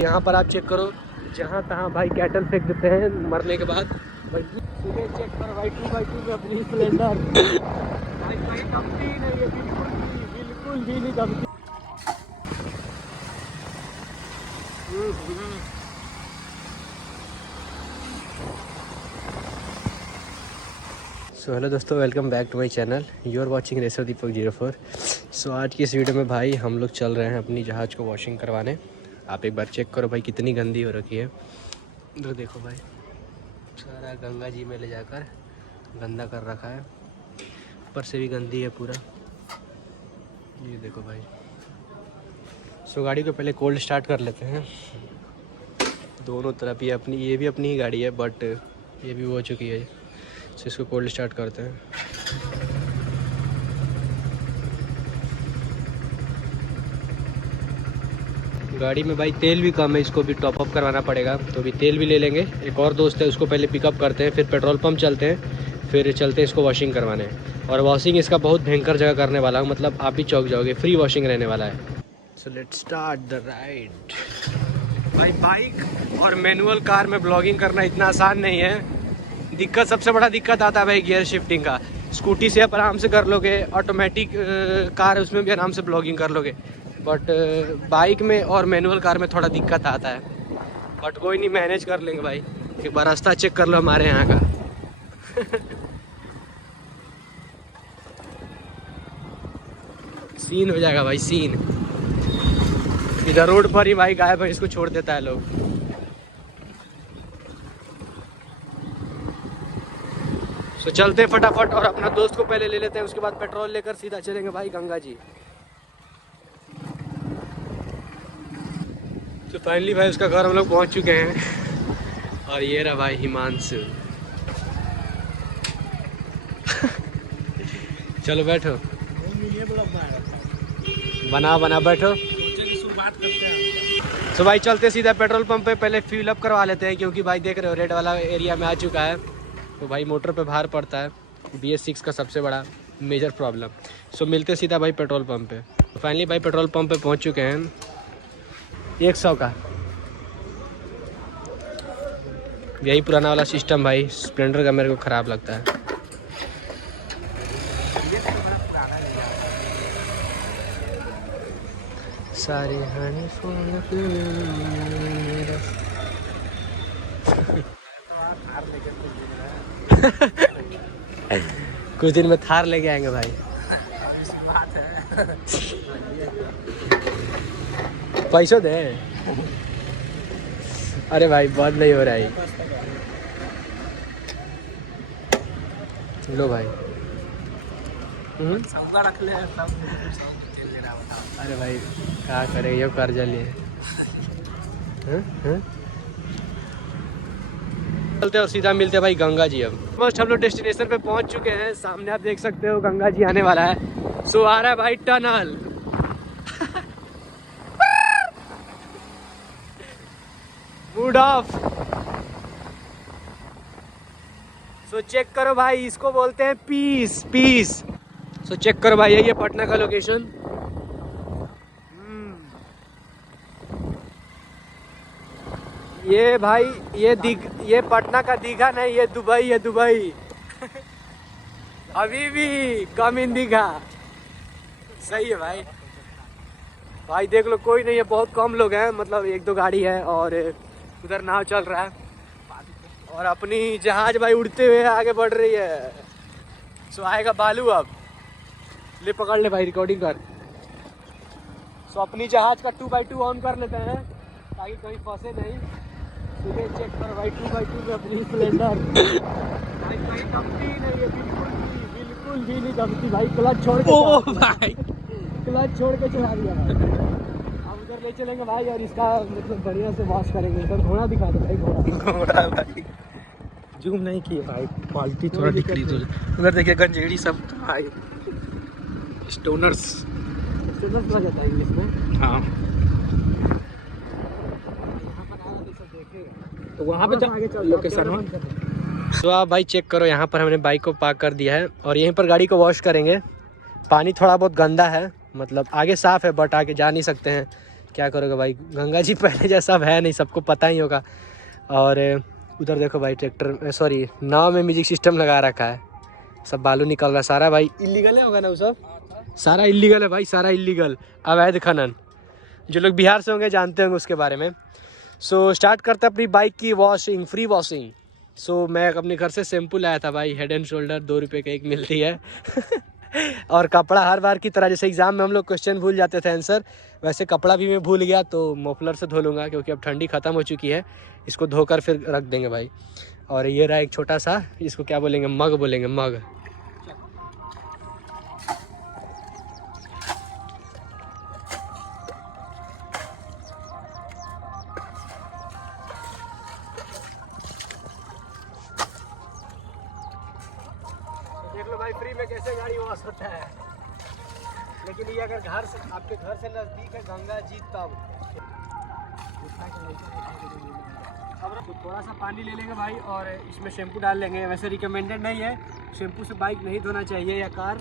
यहाँ पर आप चेक करो, जहाँ तहाँ भाई कैटल फेंक देते हैं मरने के बाद। भाई सुबह चेक करो भाई 2x2 में अपनी स्प्लेंडर भाई कोई कमती नहीं है, बिल्कुल भी नहीं कमती। सो हेलो दोस्तों, welcome back to my channel. You are watching racer Deepak 04। So आज की इस वीडियो में भाई हम लोग चल रहे हैं अपनी जहाज़ को वॉशिंग करवाने। आप एक बार चेक करो भाई कितनी गंदी हो रखी है। इधर देखो भाई, सारा गंगा जी में ले जाकर गंदा कर रखा है, ऊपर से भी गंदी है पूरा। ये देखो भाई। सो गाड़ी को पहले कोल्ड स्टार्ट कर लेते हैं दोनों तरफ। ये भी अपनी ही गाड़ी है, बट ये भी हो चुकी है। सो इसको कोल्ड स्टार्ट करते हैं। गाड़ी में भाई तेल भी कम है, इसको भी टॉप अप करवाना पड़ेगा, तो भी तेल भी ले लेंगे। एक और दोस्त है, उसको पहले पिकअप करते हैं, फिर पेट्रोल पंप चलते हैं, फिर चलते हैं इसको वॉशिंग करवाने। और वॉशिंग इसका बहुत भयंकर जगह करने वाला हूँ, मतलब आप भी चौंक जाओगे, फ्री वॉशिंग रहने वाला है। So let's start the ride. भाई बाइक और मैनुअल कार में ब्लॉगिंग करना इतना आसान नहीं है। दिक्कत, सबसे बड़ा दिक्कत आता है भाई गियर शिफ्टिंग का। स्कूटी से आप आराम से कर लोगे, ऑटोमेटिक कार है उसमें भी आराम से ब्लॉगिंग कर लोगे, बट बाइक में और मैनुअल कार में थोड़ा दिक्कत आता है। बट कोई नहीं, मैनेज कर लेंगे भाई। एक बार रास्ता चेक कर लो हमारे यहाँ का। सीन हो जाएगा भाई, सीन। इधर रोड पर ही भाई गाय भैंस को छोड़ देता है लोग। तो चलते फटाफट और अपना दोस्त को पहले ले लेते हैं, उसके बाद पेट्रोल लेकर सीधा चलेंगे भाई गंगा जी। तो फाइनली भाई उसका घर हम लोग पहुंच चुके हैं। और ये रहा भाई हिमांशु। चलो बैठो, बना बैठो। तो भाई चलते सीधा पेट्रोल पंप पे पहले फ्यूल अप करवा लेते हैं, क्योंकि भाई देख रहे हो रेड वाला एरिया में आ चुका है, तो भाई मोटर पे भार पड़ता है। BS6 का सबसे बड़ा मेजर प्रॉब्लम। सो मिलते सीधा भाई पेट्रोल पंप पे। तो फाइनली भाई पेट्रोल पंप पे पहुंच चुके हैं। 100 का यही पुराना वाला सिस्टम भाई स्प्लेंडर का मेरे को ख़राब लगता है। सारे हानि कुछ दिन में थार लेके आएंगे भाई। पैसों दे। अरे भाई बहुत नहीं हो रहा है। लो भाई। अरे भाई क्या करे, ये कर्जा लिए। चलते और सीधा मिलते हैं भाई गंगा जी। अब ऑलमोस्ट हम लोग डेस्टिनेशन पे पहुंच चुके हैं। सामने आप देख सकते हो गंगा जी आने वाला है। सो आ रहा है भाई tunnel. Mood off. So check करो भाई, इसको बोलते हैं पीस पीस। सो चेक करो भाई, यही है पटना का लोकेशन। ये भाई ये पटना का दीघा नहीं, ये दुबई है, दुबई। अभी भी कम इन दीघा। सही है भाई। भाई देख लो कोई नहीं है, बहुत कम लोग हैं, मतलब 1-2 गाड़ी है और उधर नाव चल रहा है और अपनी जहाज भाई उड़ते हुए आगे बढ़ रही है। सो आएगा बालू। अब ले पकड़ ले भाई, रिकॉर्डिंग कर। सो अपनी जहाज का 2x2 ऑन कर लेते हैं ताकि कहीं फंसे नहीं। सुबह चेक करो भाई 2x2 में अपनी स्प्लेंडर भाई कोई कमती नहीं है, बिल्कुल भी नहीं कमती भाई। क्लच छोड़ के भाई, क्लच छोड़ के चला दिया भाई। अब उधर ले चलेंगे भाई और इसका मतलब बढ़िया से वॉश करेंगे। इधर घोड़ा दिखा दो भाई, घोड़ा भाई। जूम नहीं किए भाई, क्वालिटी थोड़ा दिख रही। उधर देखिए गंजेड़ी सब भाई, स्टोनर्स बोला जाता है इंग्लिश में। हाँ, तो वहाँ पे लोकेशन। तो आप भाई चेक करो, यहाँ पर हमने बाइक को पार्क कर दिया है और यहीं पर गाड़ी को वॉश करेंगे। पानी थोड़ा बहुत गंदा है, मतलब आगे साफ़ है बट आगे जा नहीं सकते हैं। क्या करोगे भाई, गंगा जी पहले जैसा अब है नहीं, सबको पता ही होगा। और उधर देखो भाई ट्रैक्टर, सॉरी नाव में म्यूजिक सिस्टम लगा रखा है, सब बालू निकल रहा है सारा भाई। इलीगल है होगा ना वो सब, सारा इलीगल है भाई, सारा इलीगल अवैध खनन। जो लोग बिहार से होंगे जानते होंगे उसके बारे में। सो स्टार्ट करते अपनी बाइक की वॉशिंग, फ्री वॉशिंग। सो मैं अपने घर से शैम्पू लाया था भाई, हेड एंड शोल्डर 2 रुपये का एक मिलती है और कपड़ा हर बार की तरह, जैसे एग्जाम में हम लोग क्वेश्चन भूल जाते थे आंसर, वैसे कपड़ा भी मैं भूल गया तो मफलर से धो लूँगा, क्योंकि अब ठंडी ख़त्म हो चुकी है। इसको धोकर फिर रख देंगे भाई। और ये रहा एक छोटा सा, इसको क्या बोलेंगे, मग बोलेंगे, मग। देख लो भाई फ्री में कैसे गाड़ी वॉश होता है। लेकिन ये अगर घर से, आपके घर से नज़दीक है गंगा जी, तब अब थोड़ा सा पानी ले लेंगे भाई और इसमें शैम्पू डाल लेंगे। वैसे रिकमेंडेड नहीं है, शैम्पू से बाइक नहीं धोना चाहिए या कार।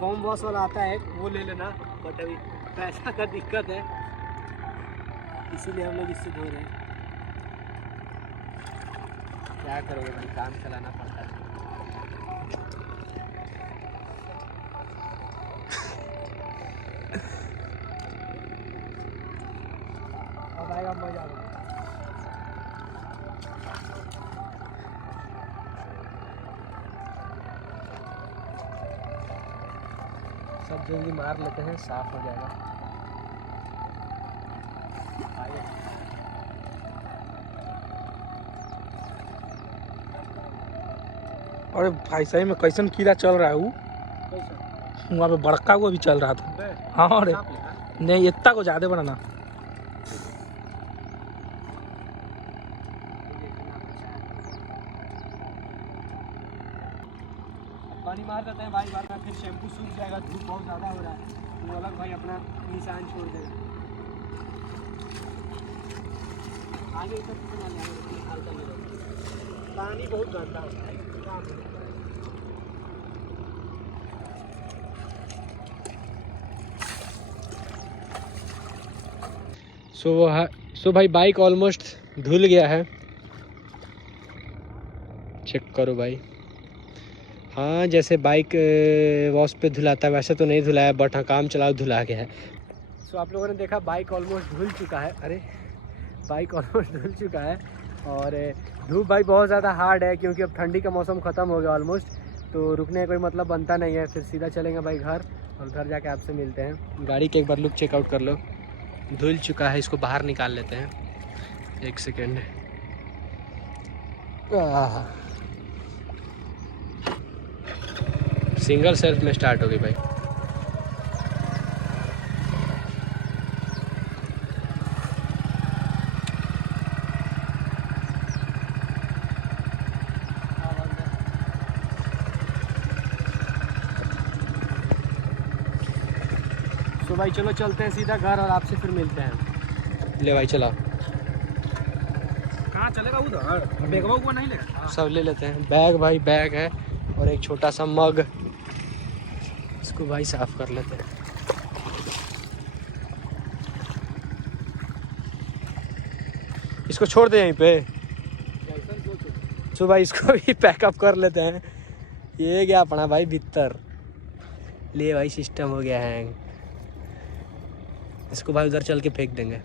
फोम वॉश वाला आता है वो ले लेना, बट अभी पैसा का दिक्कत है, इसीलिए हम लोग इससे धो रहे हैं। क्या करोगे भाई, काम चलाना पड़ता है। अब आएगा मजा। सब जल्दी मार लेते हैं, साफ हो जाएगा। अरे भाई सही में कैसन कीड़ा चल रहा है वो, वहाँ पे बड़का वो भी चल रहा था। हाँ अरे नहीं, इतना को ज़्यादा बनाना। पानी मार देते हैं भाई, बार बार फिर शैम्पू सूख जाएगा, धूप बहुत ज़्यादा हो रहा है, वो अलग भाई अपना निशान छोड़ देगा। आगे तक पानी बहुत गंदा होता है। सो भाई बाइक ऑलमोस्ट धुल गया है, चेक करो भाई। हाँ जैसे बाइक वॉश पे धुलाता है वैसे तो नहीं धुलाया, बट हाँ काम चलाओ धुला गया है। सो आप लोगों ने देखा बाइक ऑलमोस्ट धुल चुका है। अरे बाइक ऑलमोस्ट धुल चुका है। और धूप भाई बहुत ज़्यादा हार्ड है, क्योंकि अब ठंडी का मौसम ख़त्म हो गया ऑलमोस्ट, तो रुकने का कोई मतलब बनता नहीं है। फिर सीधा चलेंगे भाई घर, और घर जाके आपसे मिलते हैं। गाड़ी के एक बार लुक चेकआउट कर लो, धुल चुका है, इसको बाहर निकाल लेते हैं। एक सेकेंड। सिंगल सेल्फ में स्टार्ट हो गई भाई। तो भाई चलो चलते हैं सीधा घर, और आपसे फिर मिलते हैं। ले भाई चला। कहाँ चलेगा उधर, बैग वो नहीं लेगा, सब ले लेते हैं। बैग भाई बैग है, और एक छोटा सा मग, इसको भाई साफ कर लेते हैं। इसको छोड़ दे यहीं पे। तो भाई इसको भी पैकअप कर लेते हैं। ये क्या अपना भाई भीतर ले भाई, सिस्टम हो गया हैंग। इसको भाई उधर चल के फेंक देंगे।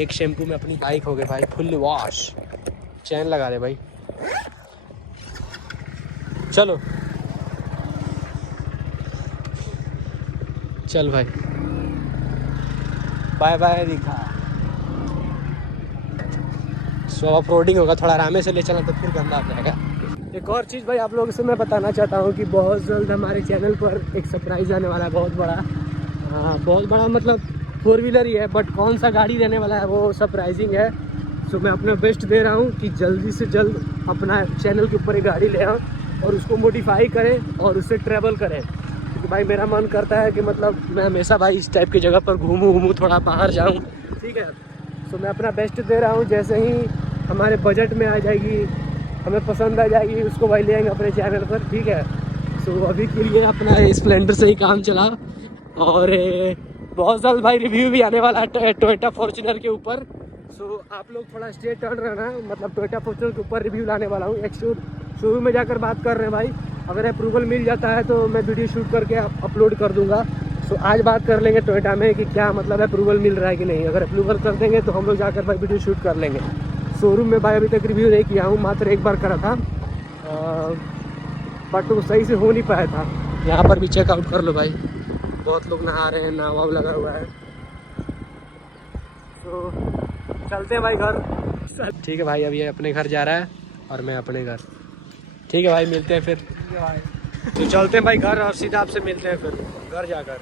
एक शैम्पू में अपनी बाइक हो गई भाई फुल वॉश। चैन लगा दे भाई, चलो चल भाई, बाय बाय दिखा। सो ऑफ रोडिंग होगा, थोड़ा आराम से ले चलना तो फिर गंदा आ जाएगा। एक और चीज़ भाई आप लोगों से मैं बताना चाहता हूँ कि बहुत जल्द हमारे चैनल पर एक सरप्राइज़ आने वाला है, बहुत बड़ा। बहुत बड़ा मतलब 4 व्हीलर ही है, बट कौन सा गाड़ी रहने वाला है वो सरप्राइजिंग है। सो मैं अपना बेस्ट दे रहा हूँ कि जल्दी से जल्द अपना चैनल के ऊपर एक गाड़ी ले आऊँ और उसको मॉडिफाई करें और उससे ट्रैवल करें। क्योंकि भाई मेरा मन करता है कि मतलब मैं हमेशा भाई इस टाइप की जगह पर घूमूँ, थोड़ा बाहर जाऊँ, ठीक है। सो मैं अपना बेस्ट दे रहा हूँ, जैसे ही हमारे बजट में आ जाएगी, हमें पसंद आ जाएगी, उसको भाई ले आएंगे अपने चैनल पर, ठीक है। सो अभी के लिए अपना स्प्लेंडर से ही काम चला, और बहुत जल्द भाई रिव्यू भी आने वाला है टोयोटा फॉर्च्यूनर के ऊपर। सो आप लोग थोड़ा स्टे टर्न रहना, मतलब टोयोटा फॉर्च्यूनर के ऊपर रिव्यू लाने वाला हूँ। एक शोरूम में जाकर बात कर रहे हैं भाई, अगर अप्रूवल मिल जाता है तो मैं वीडियो शूट करके अपलोड कर दूंगा। सो आज बात कर लेंगे टोयोटा में कि क्या मतलब अप्रूवल मिल रहा है कि नहीं। अगर अप्रूवल कर देंगे तो हम लोग जाकर भाई वीडियो शूट कर लेंगे। शोरूम में भाई अभी तक रिव्यू नहीं किया हूँ, मात्र एक बार करा था, बट वो सही से हो नहीं पाया था। यहाँ पर भी चेकआउट कर लो भाई, बहुत लोग नहा रहे हैं, नाव वाव लगा हुआ है। तो चलते हैं भाई घर। ठीक है भाई, अभी ये अपने घर जा रहा है और मैं अपने घर। ठीक है भाई, मिलते हैं फिर। ठीक है भाई, तो चलते हैं भाई घर और सीधा आपसे मिलते हैं फिर घर जाकर।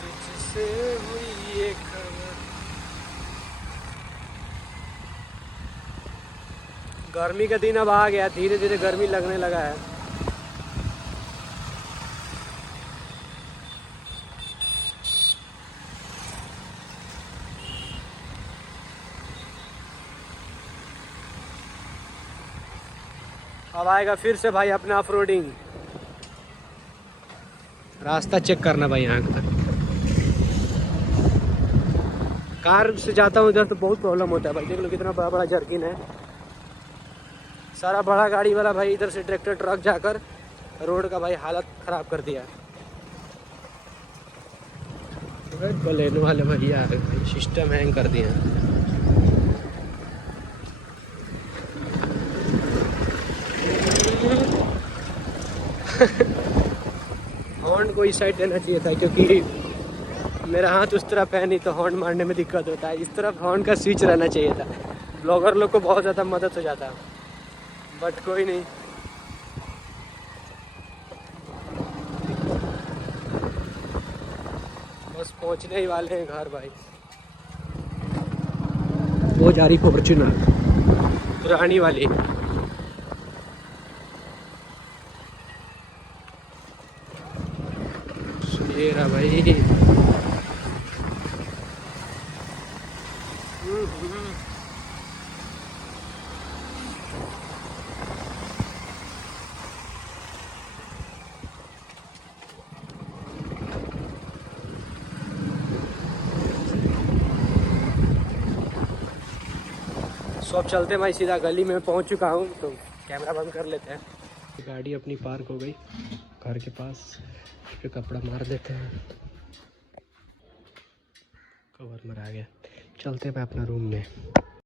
तुझसे हुई ये खबर, गर्मी का दिन अब आ गया, धीरे धीरे गर्मी लगने लगा है। अब आएगा फिर से भाई अपना ऑफ रोडिंग। रास्ता चेक करना भाई, यहाँ का कार से जाता हूँ इधर तो बहुत प्रॉब्लम होता है भाई। देख लो कितना बड़ा बड़ा जर्किन है, सारा बड़ा गाड़ी वाला भाई इधर से ट्रैक्टर ट्रक जाकर रोड का भाई हालत खराब कर दिया। बलेनो वाले भैया सिस्टम हैंग कर दिया। हॉर्न को इस साइड देना चाहिए था, क्योंकि मेरा हाथ उस तरफ है नहीं तो हॉर्न मारने में दिक्कत होता है। इस तरफ हॉर्न का स्विच रहना चाहिए था, ब्लॉगर लोग को बहुत ज़्यादा मदद हो जाता है, बट कोई नहीं। बस पहुंचने ही वाले हैं घर भाई। वो जा रही फॉर्च्यूनर पुरानी वाली। ये रहा भाई। सो अब चलते हैं भाई, सीधा गली में पहुंच चुका हूं तो कैमरा बंद कर लेते हैं। गाड़ी अपनी पार्क हो गई घर के पास, फिर कपड़ा मार देते हैं, कवर मरा गया। चलते हैं मैं अपना रूम में।